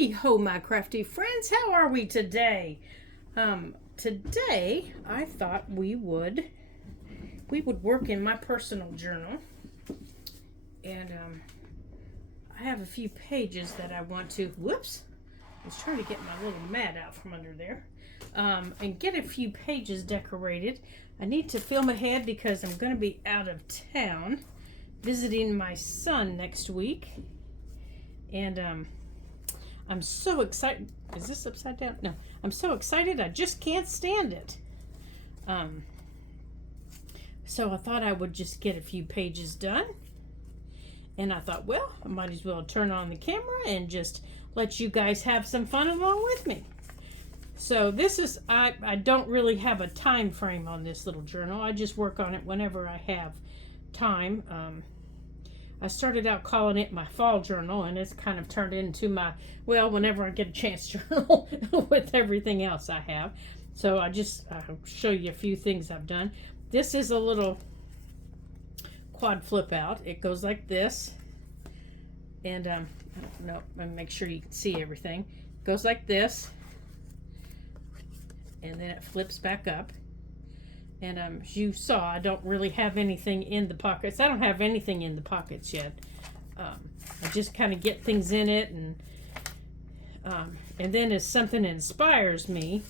Howdy ho, my crafty friends. How are we today? Today I thought we would work in my personal journal, and I have a few pages that I want to. Whoops! I was trying to get my little mat out from under there, and get a few pages decorated. I need to film ahead because I'm going to be out of town visiting my son next week, and I'm so excited. Is this upside down? No. I'm so excited I just can't stand it. So I thought I would just get a few pages done. And I thought, well, I might as well turn on the camera and just let you guys have some fun along with me. So this is, I don't really have a time frame on this little journal. I just work on it whenever I have time. I started out calling it my fall journal, and it's kind of turned into my, well, whenever I get a chance journal with everything else I have. So I'll show you a few things I've done. This is a little quad flip out. It goes like this. And, I don't know, let me make sure you can see everything. It goes like this. And then it flips back up. And as you saw, I don't really have anything in the pockets. I don't have anything in the pockets yet. I just kind of get things in it, and then as something inspires me,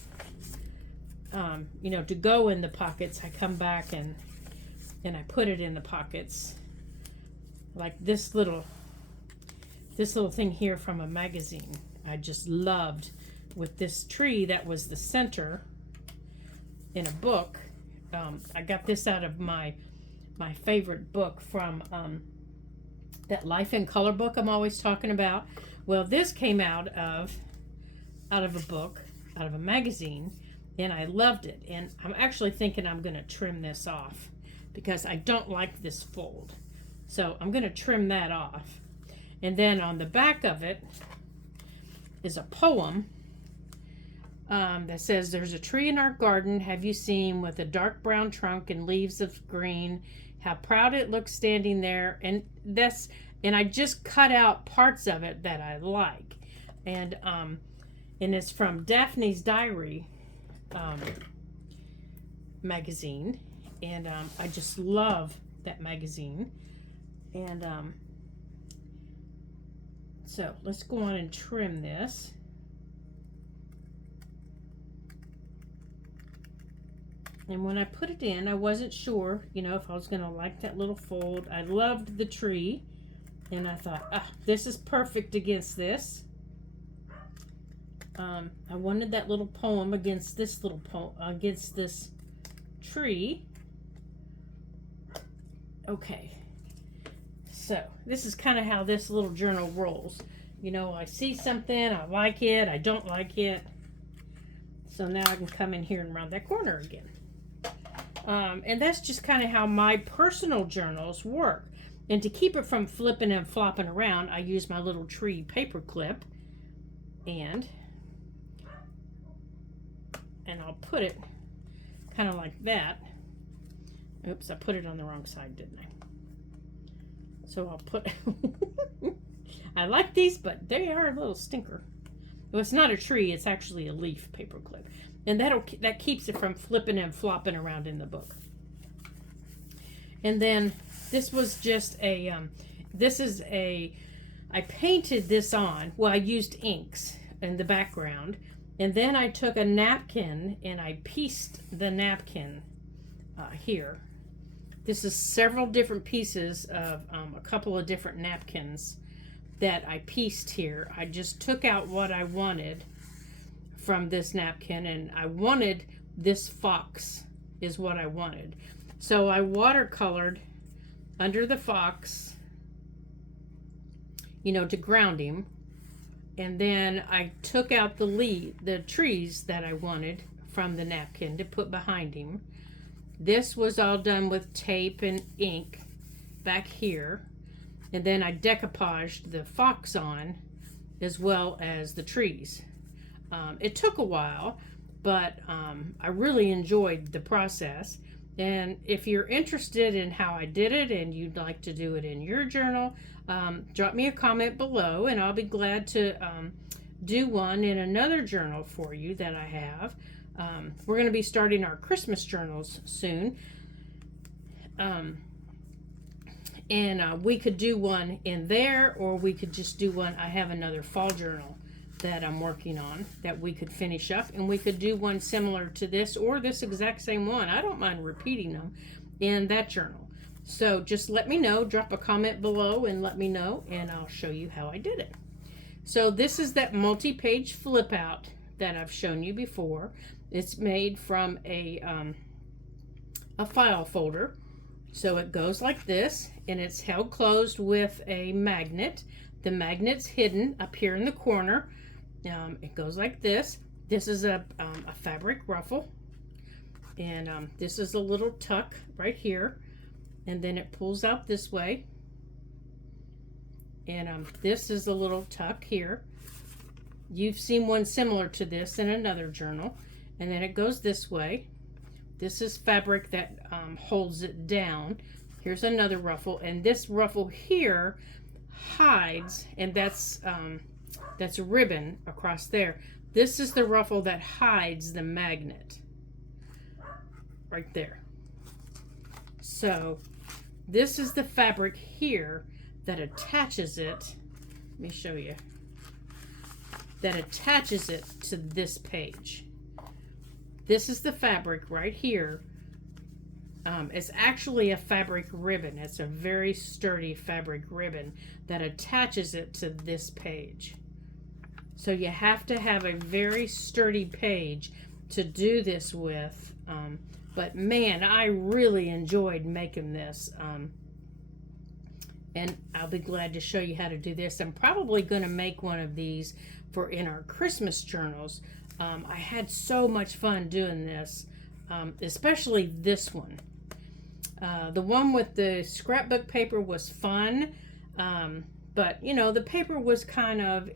to go in the pockets, I come back and I put it in the pockets, like this little thing here from a magazine. I just loved with this tree that was the center in a book. I got this out of my favorite book from that Life in Color book I'm always talking about. Well, this came out of a book, out of a magazine, and I loved it. And I'm actually thinking I'm going to trim this off because I don't like this fold. So I'm going to trim that off. And then on the back of it is a poem that says, "There's a tree in our garden, have you seen, with a dark brown trunk and leaves of green. How proud it looks standing there." And I just cut out parts of it that I like. And it's from Daphne's Diary magazine. And I just love that magazine. And so let's go on and trim this. And when I put it in, I wasn't sure, if I was going to like that little fold. I loved the tree. And I thought, this is perfect against this. I wanted that little poem against this against this tree. Okay. So, this is kind of how this little journal rolls. I see something, I like it, I don't like it. So now I can come in here and round that corner again. And that's just kind of how my personal journals work. And to keep it from flipping and flopping around, I use my little tree paper clip. And I'll put it kind of like that. Oops, I put it on the wrong side, didn't I? So I'll put... I like these, but they are a little stinker. Well, it's not a tree, it's actually a leaf paper clip. And that keeps it from flipping and flopping around in the book. And then this was just I painted this on. Well, I used inks in the background. And then I took a napkin and I pieced the napkin here. This is several different pieces of a couple of different napkins that I pieced here. I just took out what I wanted from this napkin, and I wanted this fox is what I wanted. So I watercolored under the fox, to ground him. And then I took out the trees that I wanted from the napkin to put behind him. This was all done with tape and ink back here. And then I decoupaged the fox on as well as the trees. It took a while, but I really enjoyed the process. And if you're interested in how I did it and you'd like to do it in your journal, drop me a comment below and I'll be glad to do one in another journal for you that I have. We're going to be starting our Christmas journals soon. And we could do one in there, or we could just do one. I have another fall journal that I'm working on that we could finish up, and we could do one similar to this or this exact same one. I don't mind repeating them in that journal. So just let me know, drop a comment below and let me know, and I'll show you how I did it. So this is that multi-page flip out that I've shown you before. It's made from a file folder. So it goes like this, and it's held closed with a magnet. The magnet's hidden up here in the corner. It goes like this. This is a fabric ruffle, and this is a little tuck right here, and then it pulls out this way, and this is a little tuck here. You've seen one similar to this in another journal, and then it goes this way. This is fabric that holds it down. Here's another ruffle, and this ruffle here hides, and that's ribbon across there. This is the ruffle that hides the magnet right there. So this is the fabric here that attaches it. Let me show you. That attaches it to this page. This is the fabric right here. It's actually a fabric ribbon. It's a very sturdy fabric ribbon that attaches it to this page. So you have to have a very sturdy page to do this with. But man, I really enjoyed making this. And I'll be glad to show you how to do this. I'm probably going to make one of these for in our Christmas journals. I had so much fun doing this, especially this one. The one with the scrapbook paper was fun, but you know, the paper was kind of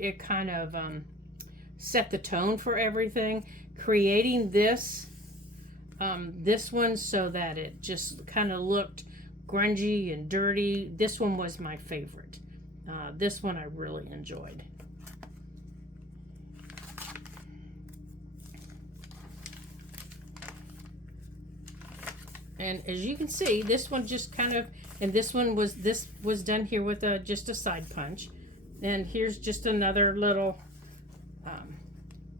set the tone for everything. Creating this one so that it just kind of looked grungy and dirty. This one was my favorite. This one I really enjoyed. And as you can see, this one just kind of, and this was done here with just a side punch. And here's just another little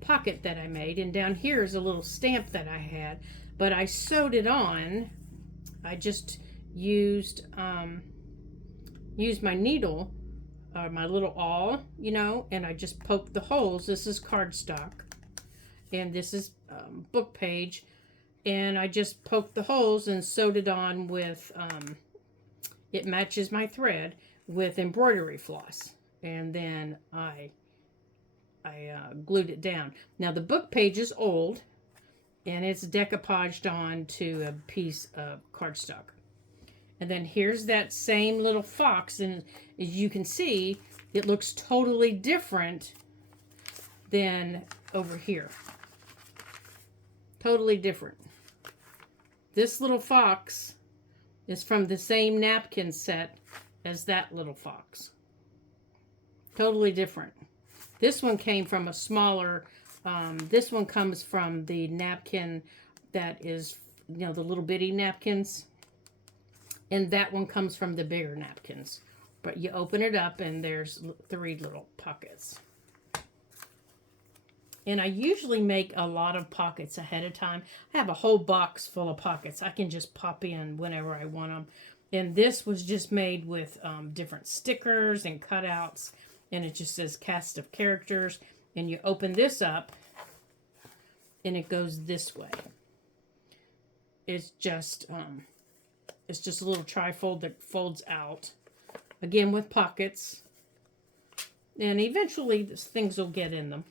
pocket that I made. And down here is a little stamp that I had, but I sewed it on. I just used my needle, my little awl, you know, and I just poked the holes. This is cardstock, and this is book page. And I just poked the holes and sewed it on with, it matches my thread with embroidery floss. And then I glued it down. Now the book page is old, and it's decoupaged onto a piece of cardstock. And then here's that same little fox, and as you can see, it looks totally different than over here. Totally different. This little fox is from the same napkin set as that little fox. Totally different. This one came from a smaller, this one comes from the napkin that is, you know, the little bitty napkins. And that one comes from the bigger napkins. But you open it up and there's 3 little pockets. And I usually make a lot of pockets ahead of time. I have a whole box full of pockets. I can just pop in whenever I want them. And this was just made with different stickers and cutouts. And it just says cast of characters. And you open this up, and it goes this way. It's just a little trifold that folds out. Again, with pockets. And eventually, things will get in them.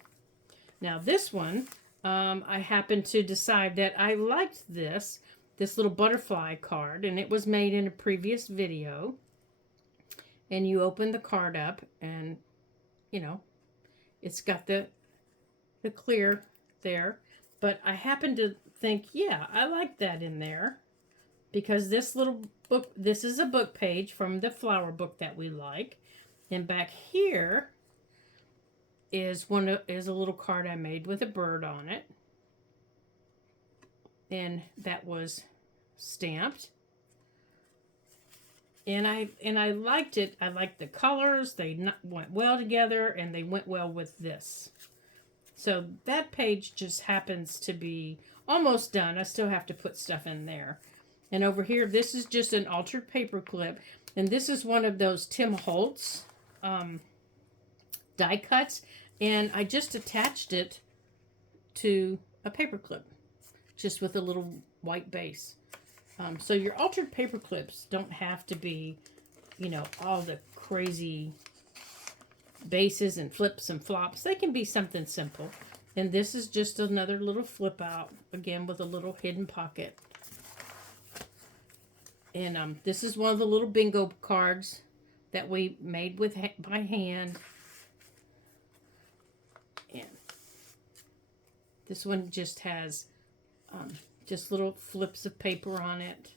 Now this one, I happened to decide that I liked this little butterfly card, and it was made in a previous video. And you open the card up, and, you know, it's got the clear there. But I happened to think, yeah, I like that in there. Because this little book, this is a book page from the flower book that we like. And back here is is a little card I made with a bird on it, and that was stamped. And I liked it. I liked the colors. They went well together, and they went well with this. So that page just happens to be almost done. I still have to put stuff in there. And over here, this is just an altered paper clip. And this is one of those Tim Holtz die cuts. And I just attached it to a paper clip, just with a little white base. So your altered paper clips don't have to be, you know, all the crazy bases and flips and flops. They can be something simple. And this is just another little flip out, again, with a little hidden pocket. And this is one of the little bingo cards that we made with by hand. And this one just has just little flips of paper on it.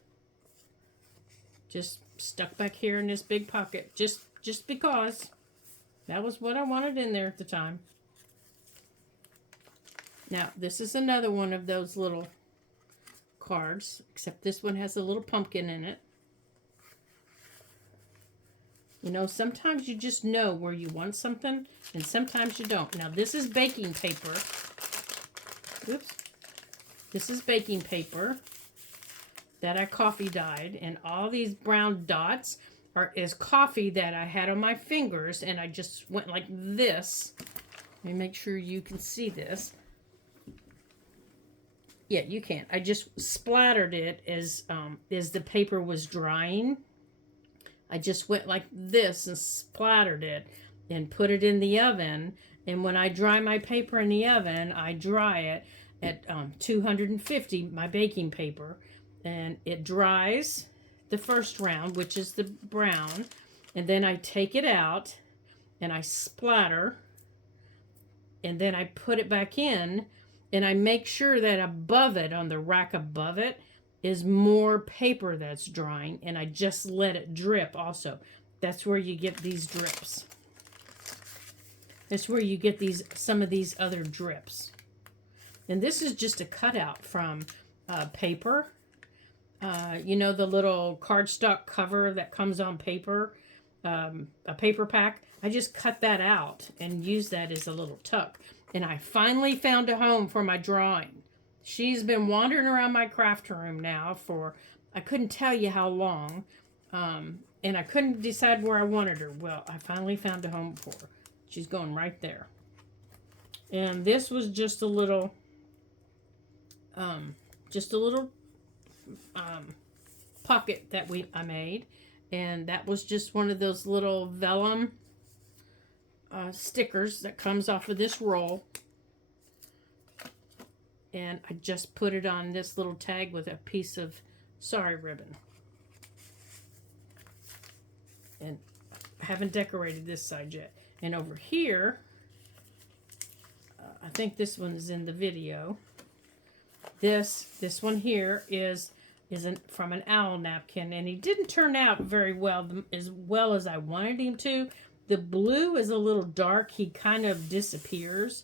Just stuck back here in this big pocket. Just because. That was what I wanted in there at the time. Now, this is another one of those little cards, except this one has a little pumpkin in it. You know, sometimes you just know where you want something, and sometimes you don't. Now, this is baking paper. Oops. This is baking paper that I coffee dyed, and all these brown dots is coffee that I had on my fingers, and I just went like this. Let me make sure you can see this. Yeah, you can. I just splattered it as the paper was drying. I just went like this and splattered it and put it in the oven. And when I dry my paper in the oven, I dry it at 250, my baking paper. And it dries the first round, which is the brown. And then I take it out and I splatter. And then I put it back in. And I make sure that above it, on the rack above it, is more paper that's drying. And I just let it drip also. That's where you get these drips. That's where you get some of these other drips. And this is just a cutout from paper. You know, the little cardstock cover that comes on paper, a paper pack. I just cut that out and use that as a little tuck. And I finally found a home for my drawing. She's been wandering around my craft room now for, I couldn't tell you how long. And I couldn't decide where I wanted her. Well, I finally found a home for her. She's going right there. And this was just a little, pocket that I made. And that was just one of those little vellum stickers that comes off of this roll. And I just put it on this little tag with a piece of sari ribbon. And I haven't decorated this side yet. And over here, I think this one is in the video. This one here is from an owl napkin, and he didn't turn out very well as I wanted him to. The blue is a little dark. He kind of disappears.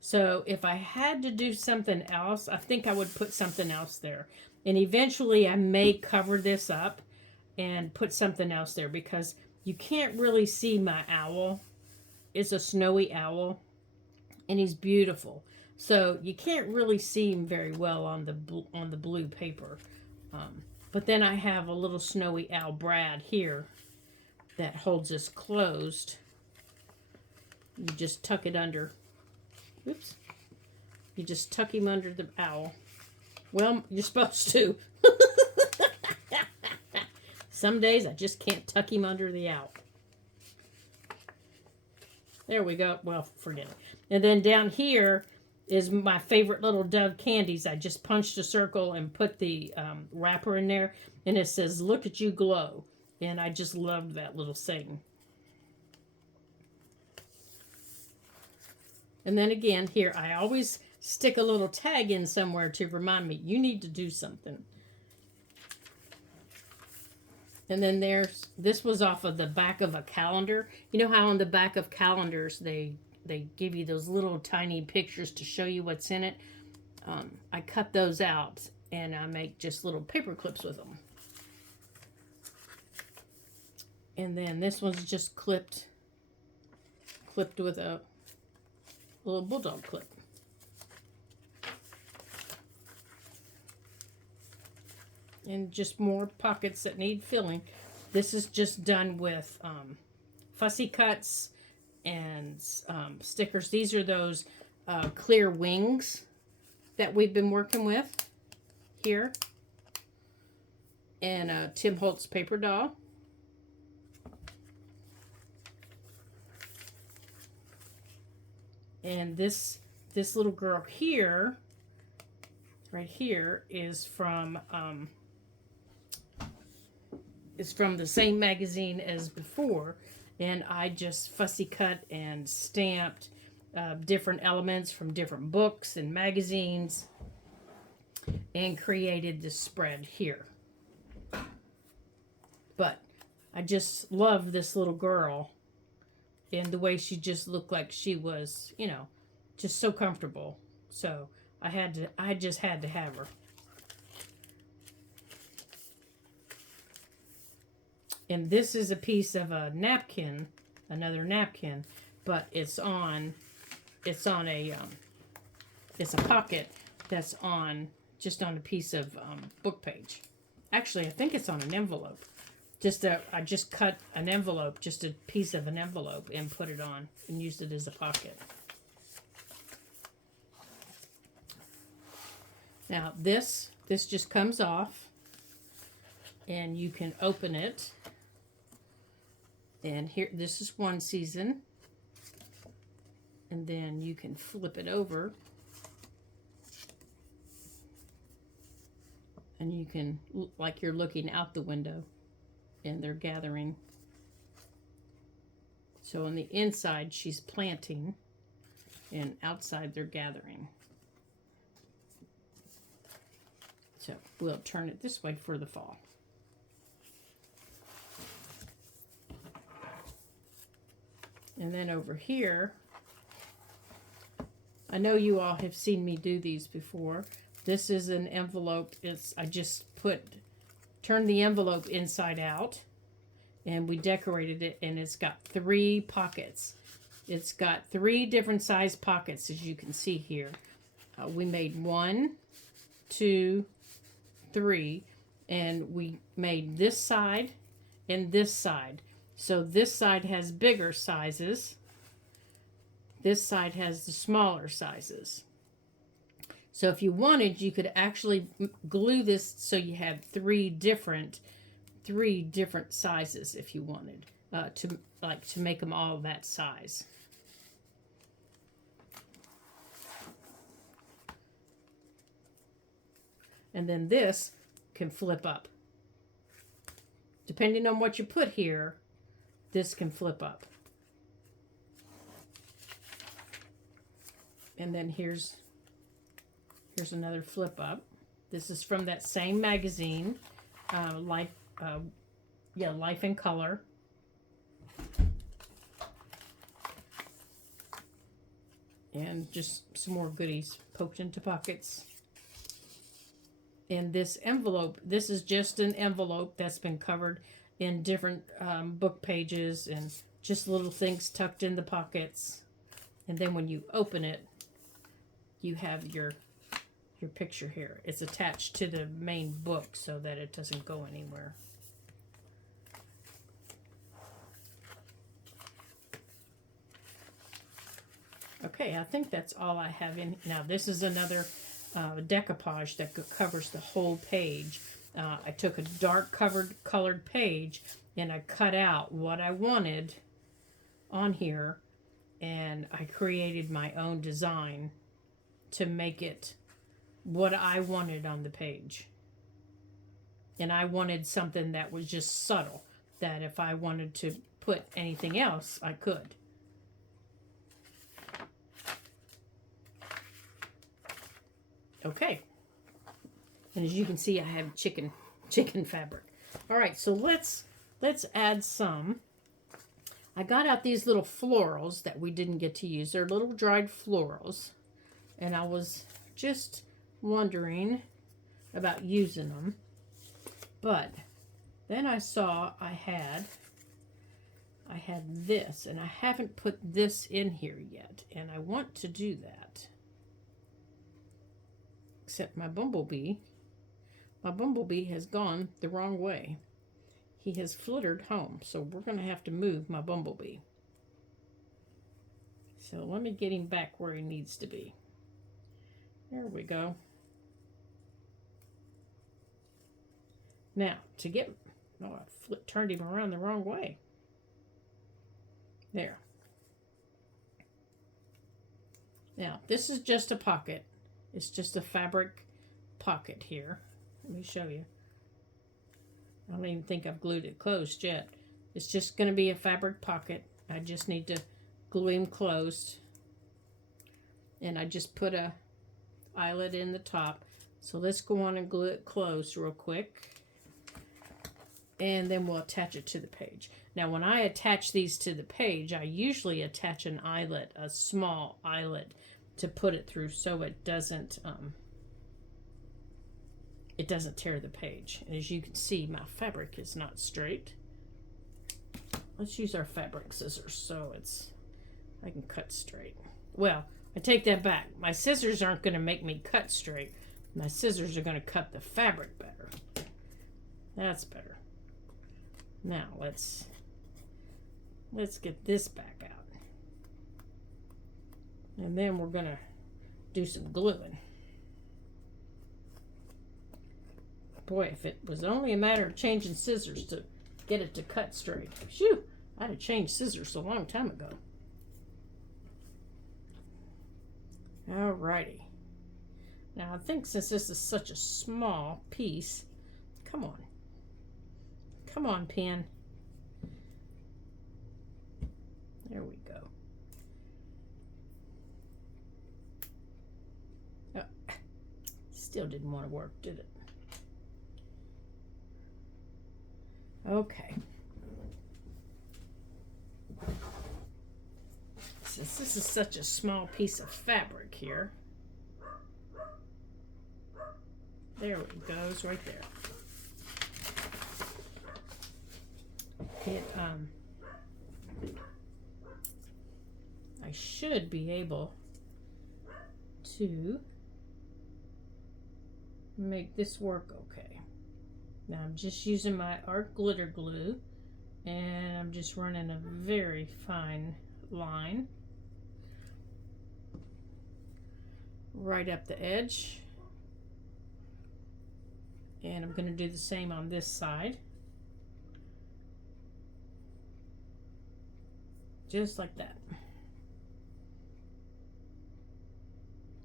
So if I had to do something else, I think I would put something else there. And eventually I may cover this up and put something else there, because you can't really see my owl. It's a snowy owl, and he's beautiful. So you can't really see him very well on the blue paper. But then I have a little snowy owl Brad here that holds us closed. You just tuck it under. Oops. You just tuck him under the owl. Well, you're supposed to. Some days I just can't tuck him under the owl. There we go. Well, forget it. And then down here is my favorite little Dove candies. I just punched a circle and put the wrapper in there. And it says, "Look at you glow." And I just loved that little saying. And then again, here, I always stick a little tag in somewhere to remind me, you need to do something. And then this was off of the back of a calendar. You know how on the back of calendars they they give you those little tiny pictures to show you what's in it. I cut those out and I make just little paper clips with them. And then this one's just clipped with a little bulldog clip. And just more pockets that need filling. This is just done with Fussy Cuts and stickers. These are those clear wings that we've been working with here. And a Tim Holtz paper doll. And this little girl here, right here, is from the same magazine as before, and I just fussy cut and stamped different elements from different books and magazines and created this spread here. But I just love this little girl and the way she just looked like she was, you know, just so comfortable. So I just had to have her. And this is a piece of a napkin, another napkin, but it's a pocket that's just on a piece of book page. Actually, I think it's on an envelope. I just cut an envelope, just a piece of an envelope, and put it on and used it as a pocket. Now this just comes off, and you can open it. And here, this is one season. And then you can flip it over. And you can look like you're looking out the window. And they're gathering. So on the inside, she's planting. And outside, they're gathering. So we'll turn it this way for the fall. And then over here, I know you all have seen me do these before. This is an envelope. I just turned the envelope inside out, and we decorated it, and it's got 3 pockets. It's got 3 different size pockets, as you can see here. We made 1, 2, 3, and we made this side and this side. So this side has bigger sizes. This side has the smaller sizes. So if you wanted, you could actually glue this so you had 3 different sizes if you wanted to make them all that size. And then this can flip up. Depending on what you put here, this can flip up. And then here's another flip up. This is from that same magazine, Life in Color. And just some more goodies poked into pockets. And this envelope, this is just an envelope that's been covered in different book pages and just little things tucked in the pockets. And then when you open it, you have your picture here. It's attached to the main book so that it doesn't go anywhere. Okay, I think that's all I have in. Now this is another decoupage that covers the whole page. I took a dark colored page and I cut out what I wanted on here, and I created my own design to make it what I wanted on the page. And I wanted something that was just subtle, that if I wanted to put anything else, I could. Okay. And as you can see, I have chicken fabric. All right, so let's add some. I got out these little florals that we didn't get to use. They're little dried florals. And I was just wondering about using them. But then I saw I had this, and I haven't put this in here yet, and I want to do that. Except my bumblebee has gone the wrong way. He has flittered home, so we're going to have to move my bumblebee. So let me get him back where he needs to be. There we go. Now, to get... Oh, I turned him around the wrong way. There. Now, this is just a pocket. It's just a fabric pocket here. Let me show you. I don't even think I've glued it closed yet. It's just going to be a fabric pocket. I just need to glue him closed. And I just put a eyelet in the top. So let's go on and glue it closed real quick. And then we'll attach it to the page. Now when I attach these to the page, I usually attach an eyelet, a small eyelet, to put it through so it doesn't tear the page. And as you can see, my fabric is not straight. Let's use our fabric scissors so I can cut straight. Well, I take that back. My scissors aren't going to make me cut straight. My scissors are going to cut the fabric better. That's better. Now let's get this back out. And then we're going to do some gluing. Boy, if it was only a matter of changing scissors to get it to cut straight. Phew, I'd have changed scissors a long time ago. Alrighty. Now I think since this is such a small piece, come on. Come on, pen. There we go. Oh, still didn't want to work, did it? Okay. Since this is such a small piece of fabric here, there it goes right there. I should be able to make this work okay. Now I'm just using my art glitter glue, and I'm just running a very fine line right up the edge, and I'm going to do the same on this side. Just like that.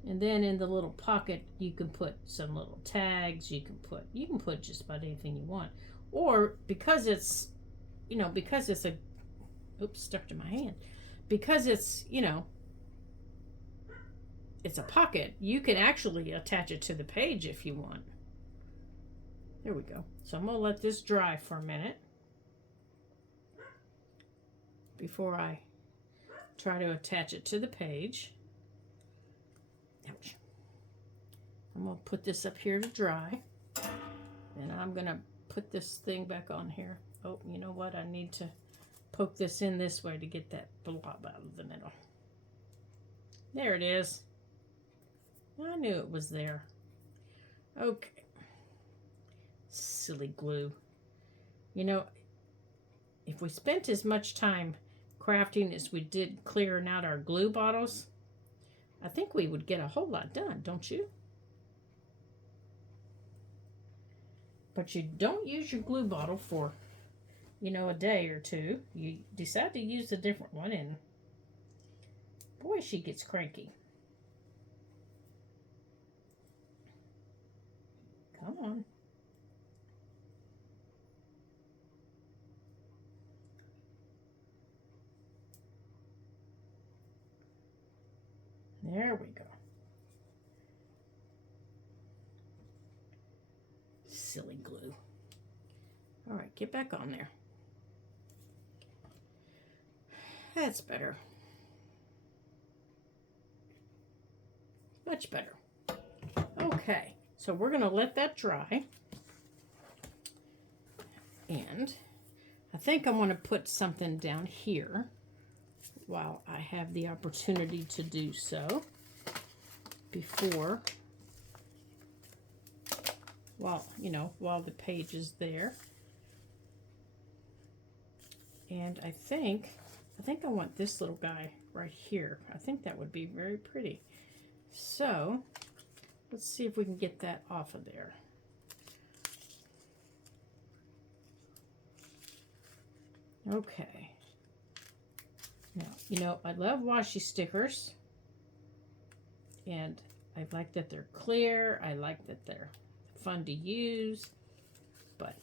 And then in the little pocket, you can put some little tags. You can put just about anything you want. Or because it's, because it's oops, stuck to my hand. Because it's, it's a pocket, you can actually attach it to the page if you want. There we go. So I'm going to let this dry for a minute before I try to attach it to the page. Ouch. I'm going to put this up here to dry. And I'm going to put this thing back on here. Oh, you know what? I need to poke this in this way to get that blob out of the middle. There it is. I knew it was there. Okay. Silly glue. If we spent as much time crafting as we did clearing out our glue bottles, I think we would get a whole lot done, don't you? But you don't use your glue bottle for, a day or two. You decide to use a different one, and boy, she gets cranky. Come on. There we go. Silly glue. All right, get back on there. That's better. Much better. Okay, so we're going to let that dry. And I think I want to put something down here while I have the opportunity to do so before, while the page is there. And I think I want this little guy right here. I think that would be very pretty. So let's see if we can get that off of there. Okay. Now, I love washi stickers. And I like that they're clear. I like that they're fun to use. But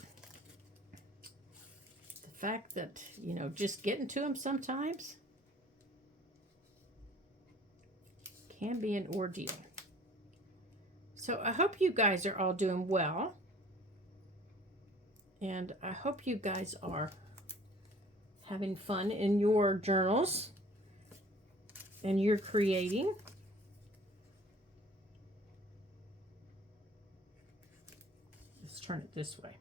the fact that, just getting to them sometimes can be an ordeal. So I hope you guys are all doing well. And I hope you guys are having fun in your journals and you're creating. Let's turn it this way.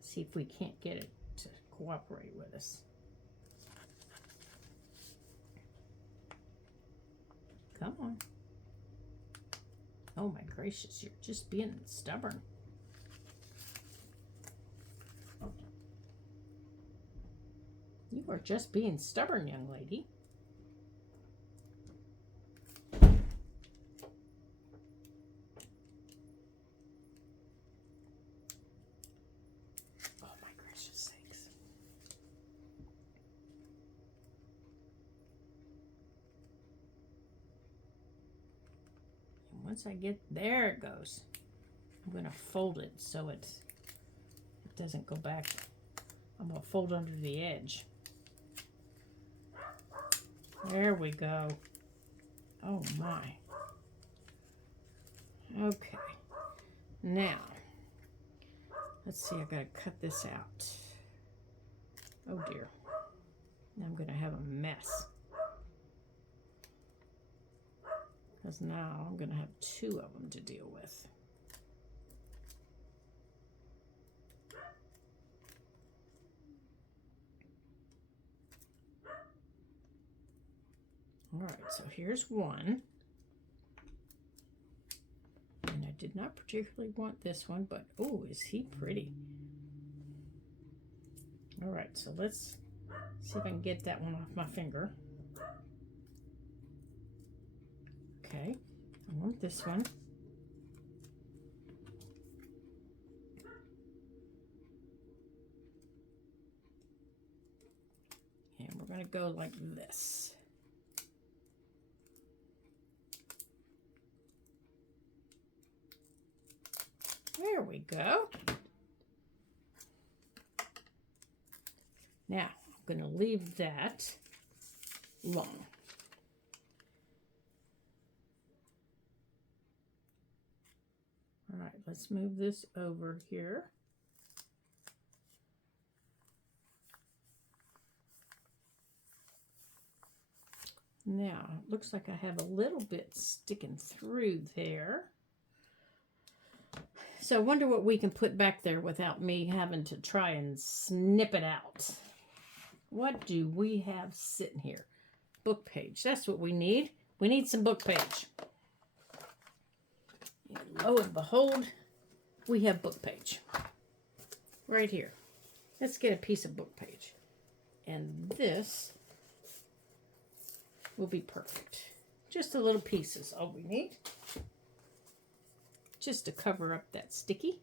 See if we can't get it to cooperate with us. Come on. Oh my gracious, you're just being stubborn. You are just being stubborn, young lady. Oh my gracious sakes. And once I get there, it goes. I'm going to fold it so it doesn't go back. I'm going to fold under the edge. There we go. Oh my. Okay. Now, let's see, I gotta cut this out. Oh dear. Now I'm gonna have a mess. Because now I'm gonna have two of them to deal with. All right, so here's one. And I did not particularly want this one, but oh, is he pretty. All right, so let's see if I can get that one off my finger. Okay, I want this one. And we're going to go like this. There we go. Now, I'm going to leave that long. All right, let's move this over here. Now, it looks like I have a little bit sticking through there. So I wonder what we can put back there without me having to try and snip it out. What do we have sitting here? Book page. That's what we need. We need some book page. And lo and behold, we have book page. Right here. Let's get a piece of book page. And this will be perfect. Just a little piece is all we need. Just to cover up that sticky.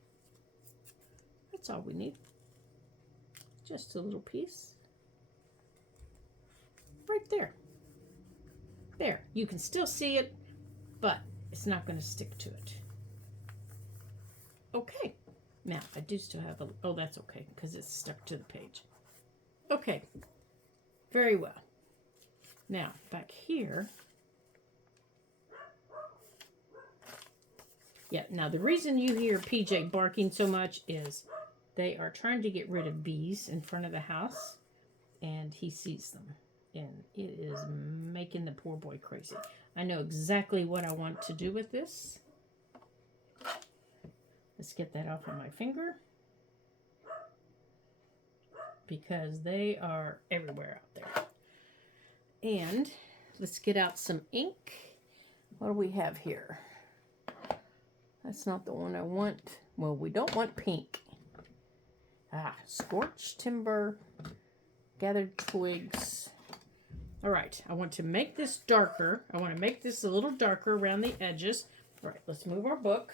That's all we need. Just a little piece. Right there. There. You can still see it, but it's not going to stick to it. Okay. Now, I do still have a... Oh, that's okay, because it's stuck to the page. Okay. Very well. Now, back here... Yeah, now the reason you hear PJ barking so much is they are trying to get rid of bees in front of the house, and he sees them. and it is making the poor boy crazy. I know exactly what I want to do with this. Let's get that off of my finger, because they are everywhere out there. And let's get out some ink. What do we have here? That's not the one I want. Well, we don't want pink. Scorched timber, gathered twigs. All right, I want to make this darker. I want to make this a little darker around the edges. All right, let's move our book.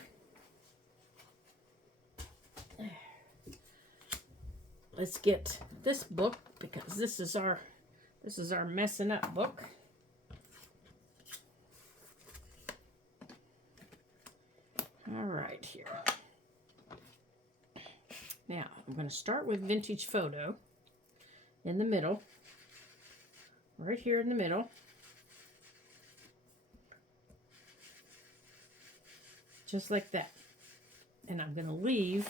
Let's get this book, because this is our messing up book. All right, here. Now, I'm going to start with Vintage Photo in the middle. Right here in the middle. Just like that. And I'm going to leave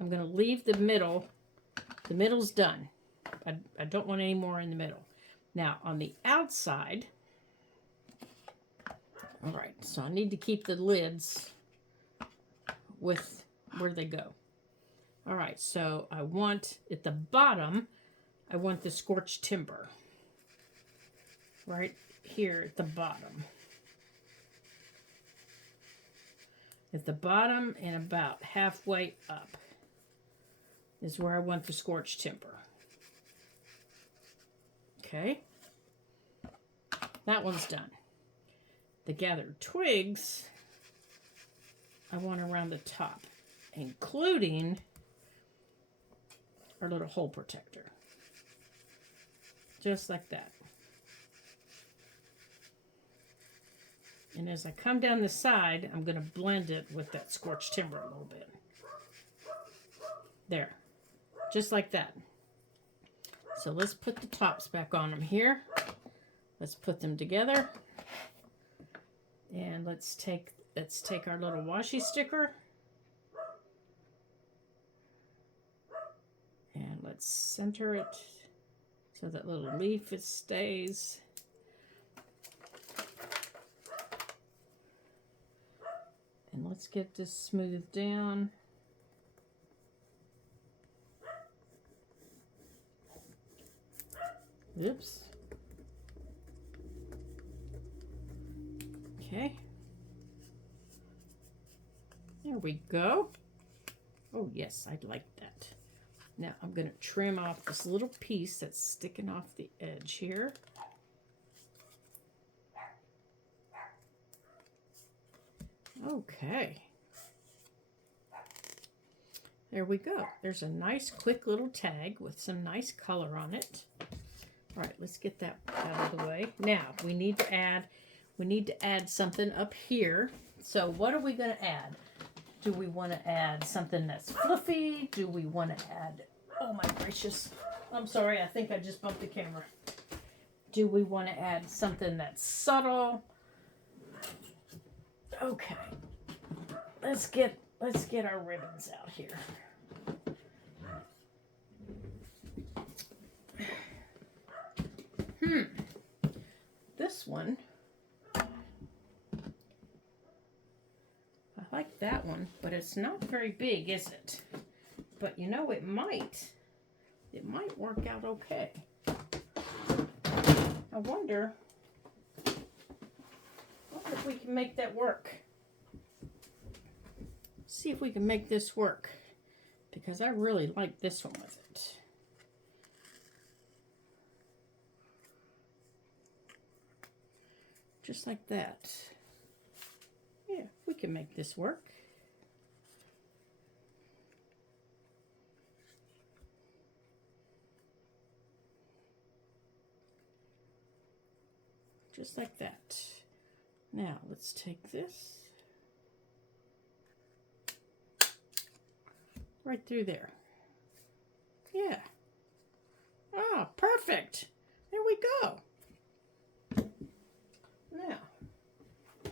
the middle. The middle's done. I don't want any more in the middle. Now, on the outside, all right, so I need to keep the lids with where they go. All right, so I want, at the bottom, I want the scorched timber. Right here at the bottom. At the bottom and about halfway up is where I want the scorched timber. Okay. That one's done. The gathered twigs, I want around the top, including our little hole protector. Just like that. And as I come down the side, I'm going to blend it with that scorched timber a little bit. There. Just like that. So let's put the tops back on them here. Let's put them together. And let's take our little washi sticker. And let's center it so that little leaf stays. And let's get this smoothed down. Oops. Okay. There we go. Oh, yes, I'd like that. Now I'm going to trim off this little piece that's sticking off the edge here. Okay. There we go. There's a nice quick little tag with some nice color on it. All right, let's get that out of the way. Now, we need to add something up here. So what are we going to add? Do we want to add something that's fluffy? Do we want to add, oh my gracious. I'm sorry, I think I just bumped the camera. Do we want to add something that's subtle? Okay, let's get our ribbons out here. This one, I like that one, but it's not very big, is it? But you know, it might work out okay. I wonder if we can make that work. See if we can make this work, because I really like this one with it. Just like that. Yeah, we can make this work. Just like that. Now, let's take this right through there. Yeah. Oh, perfect. There we go. Now,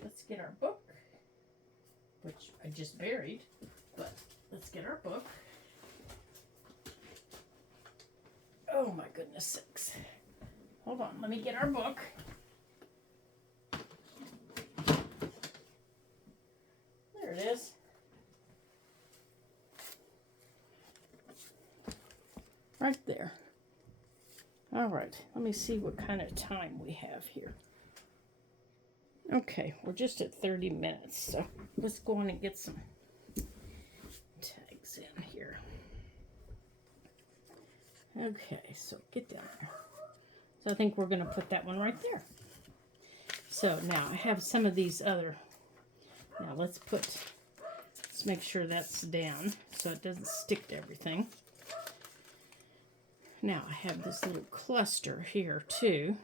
let's get our book, which I just buried, but let's get our book. Oh my goodness sakes. Hold on, let me get our book. There it is. Right there. All right, let me see what kind of time we have here. Okay, we're just at 30 minutes, so let's go on and get some tags in here. Okay, so get down there. So I think we're going to put that one right there. So now I have some of these other. Now let's make sure that's down so it doesn't stick to everything. Now I have this little cluster here too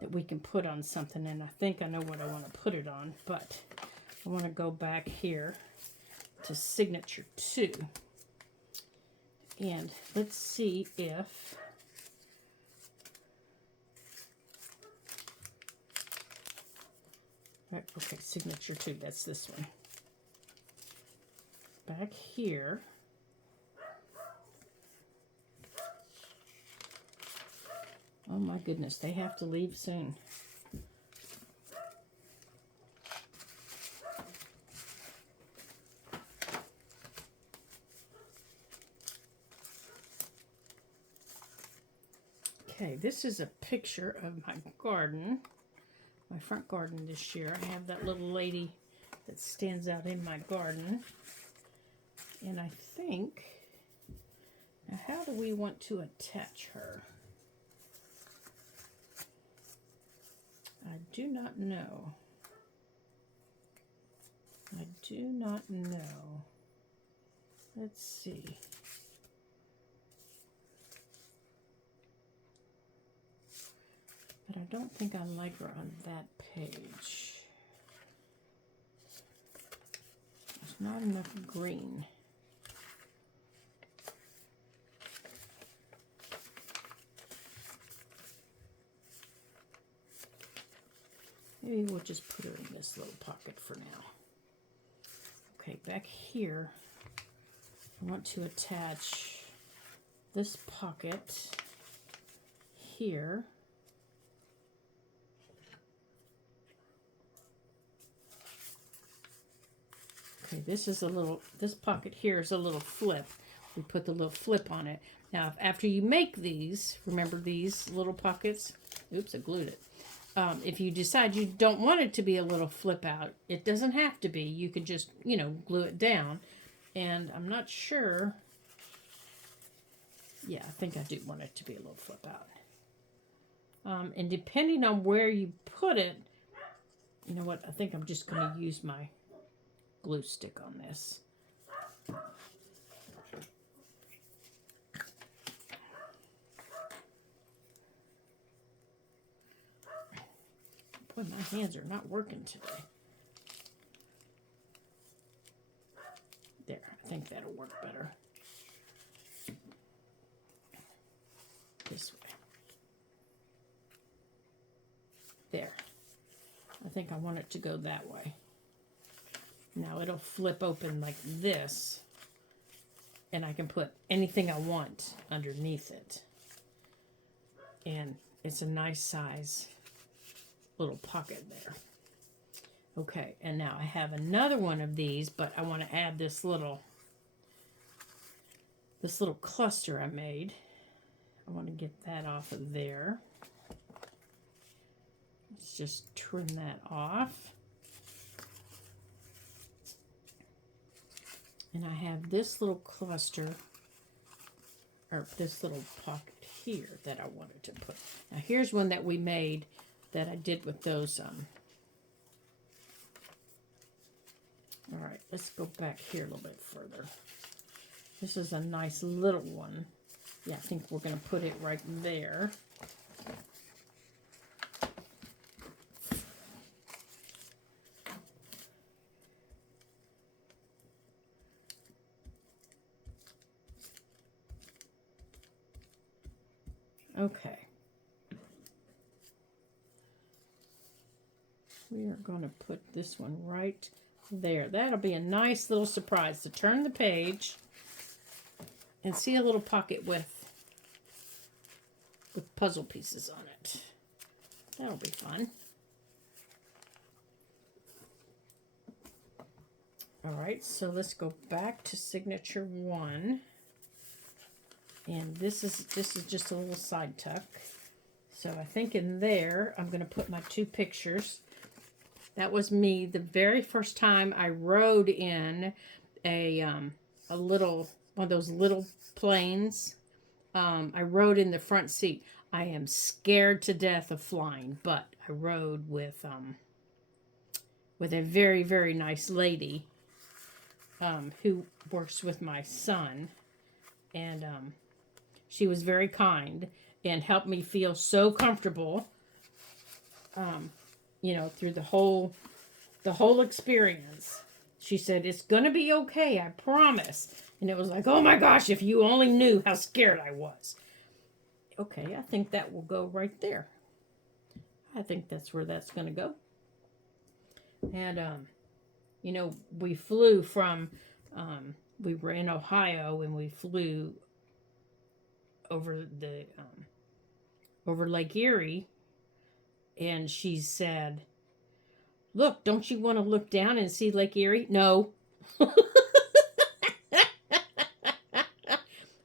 that we can put on something, and I think I know what I want to put it on, but I want to go back here to signature 2. And let's see if right, okay, signature 2, that's this one. Back here. Oh my goodness, they have to leave soon. Okay, this is a picture of my garden, my front garden this year. I have that little lady that stands out in my garden. And I think, now how do we want to attach her? I do not know. I do not know. Let's see. But I don't think I like her on that page. There's not enough green. Maybe we'll just put her in this little pocket for now. Okay, back here, I want to attach this pocket here. Okay, this pocket here is a little flip. We put the little flip on it. Now, after you make these, remember these little pockets? Oops, I glued it. If you decide you don't want it to be a little flip out, it doesn't have to be. You can just, glue it down. And I'm not sure. Yeah, I think I do want it to be a little flip out. And depending on where you put it, you know what? I think I'm just going to use my glue stick on this. Boy, my hands are not working today. There, I think that'll work better. This way. There. I think I want it to go that way. Now it'll flip open like this, and I can put anything I want underneath it. And it's a nice size little pocket there. Okay, and now I have another one of these, but I want to add this little cluster I made. I want to get that off of there. Let's just trim that off. And I have this little cluster, or this little pocket here that I wanted to put. Now here's one that we made that I did with those. All right, let's go back here a little bit further. This is a nice little one. Yeah, I think we're going to put it right there. Okay. We are going to put this one right there. That'll be a nice little surprise to turn the page and see a little pocket with with puzzle pieces on it. That'll be fun. All right, so let's go back to signature 1. And this is just a little side tuck. So I think in there, I'm going to put my 2 pictures. That was me the very first time I rode in a little, one of those little planes. I rode in the front seat. I am scared to death of flying, but I rode with a very, very nice lady who works with my son. And she was very kind and helped me feel so comfortable, you know, through the whole experience. She said, "It's going to be okay, I promise." And it was like, oh my gosh, if you only knew how scared I was. Okay, I think that will go right there. I think that's where that's going to go. And, you know, we flew from, we were in Ohio and we flew over the, over Lake Erie. And she said, "Look, don't you want to look down and see Lake Erie?" "No."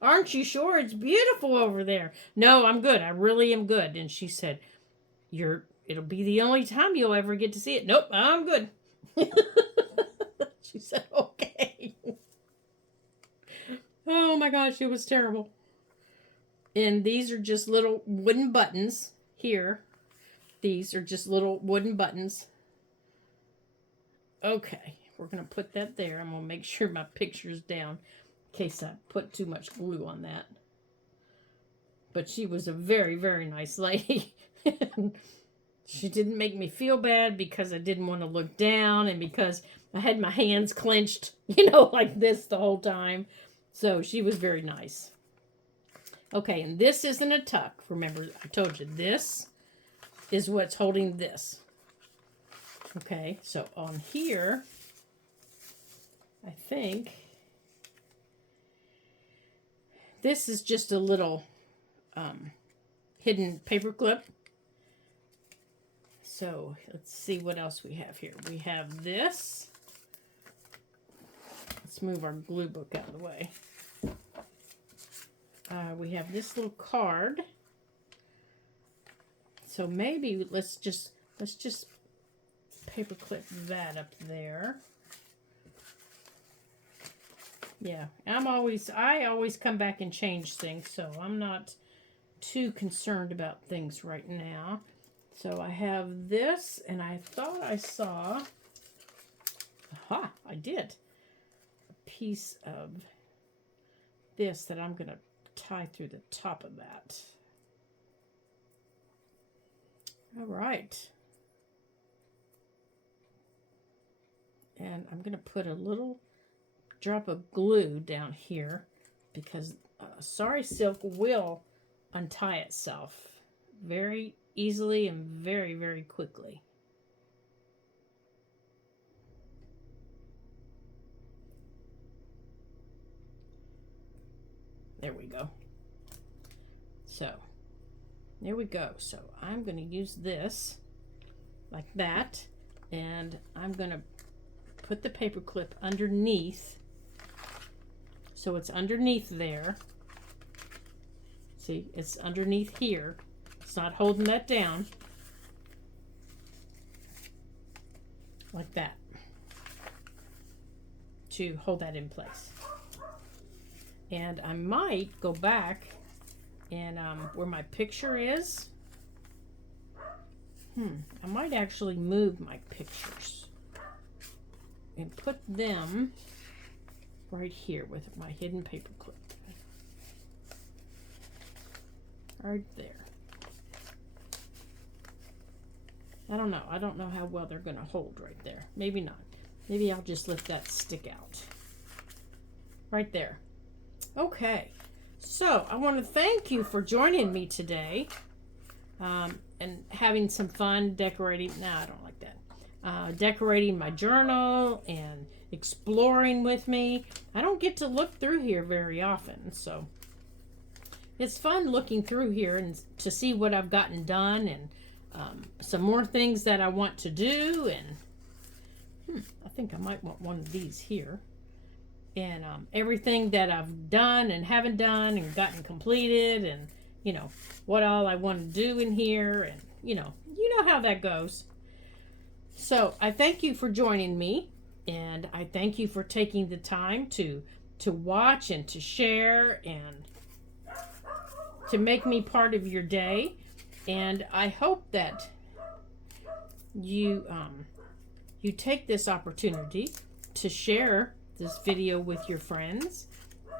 "Aren't you sure it's beautiful over there?" "No, I'm good. I really am good." And she said, "It'll be the only time you'll ever get to see it." "Nope, I'm good." She said, "Okay." Oh my gosh, it was terrible. And these are just little wooden buttons here. These are just little wooden buttons. Okay, we're going to put that there. I'm going to make sure my picture's down in case I put too much glue on that. But she was a very, very nice lady. She didn't make me feel bad because I didn't want to look down and because I had my hands clenched, you know, like this the whole time. So she was very nice. Okay, and this isn't a tuck. Remember, I told you this is what's holding this. Okay, so on here, I think this is just a little hidden paper clip. So let's see what else we have here. We have this. Let's move our glue book out of the way. We have this little card. So maybe let's just paper clip that up there. Yeah, I always come back and change things, so I'm not too concerned about things right now. So I have this, and I thought I saw, aha, I did, a piece of this that I'm going to tie through the top of that. All right. And I'm going to put a little drop of glue down here because Sari Silk will untie itself very easily and very, very quickly. There we go. So, there we go. So, I'm going to use this like that, and I'm going to put the paper clip underneath, so it's underneath there. See, it's underneath here. It's not holding that down. Like that. To hold that in place. And I might go back and where my picture is, I might actually move my pictures and put them right here with my hidden paper clip. Right there. I don't know. I don't know how well they're going to hold right there. Maybe not. Maybe I'll just let that stick out. Right there. Okay. So, I want to thank you for joining me today. And having some fun decorating. No, I don't like that. Decorating my journal and exploring with me. I don't get to look through here very often. So, it's fun looking through here and to see what I've gotten done, and some more things that I want to do. And I think I might want one of these here. And everything that I've done and haven't done and gotten completed, and you know what all I want to do in here, and you know how that goes. So I thank you for joining me, and I thank you for taking the time to watch and to share and to make me part of your day. And I hope that you you take this opportunity to share this video with your friends,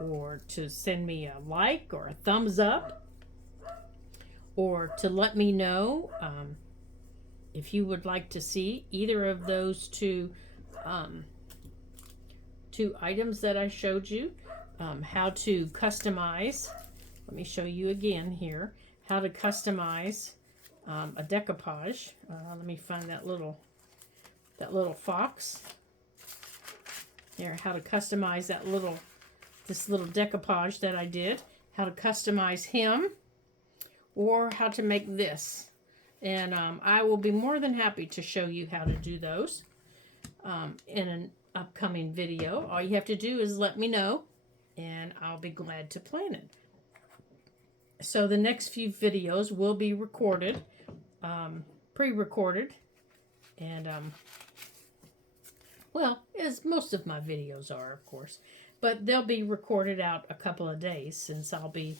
or to send me a like or a thumbs up, or to let me know if you would like to see either of those two items that I showed you, how to customize. Let me show you again here how to customize a decoupage. Let me find that little fox. There, how to customize this little decoupage that I did, how to customize him, or how to make this. And I will be more than happy to show you how to do those in an upcoming video. All you have to do is let me know, and I'll be glad to plan it. So the next few videos will be recorded, pre-recorded, and well, as most of my videos are, of course. But they'll be recorded out a couple of days, since I'll be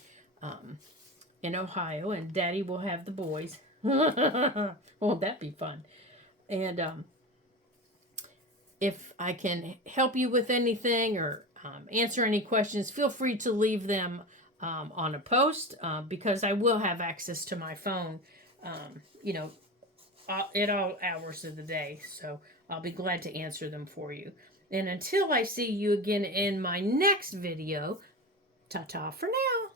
in Ohio, and Daddy will have the boys. Won't that be fun? And if I can help you with anything, or answer any questions, feel free to leave them on a post, because I will have access to my phone, at all hours of the day. So I'll be glad to answer them for you. And until I see you again in my next video, ta-ta for now.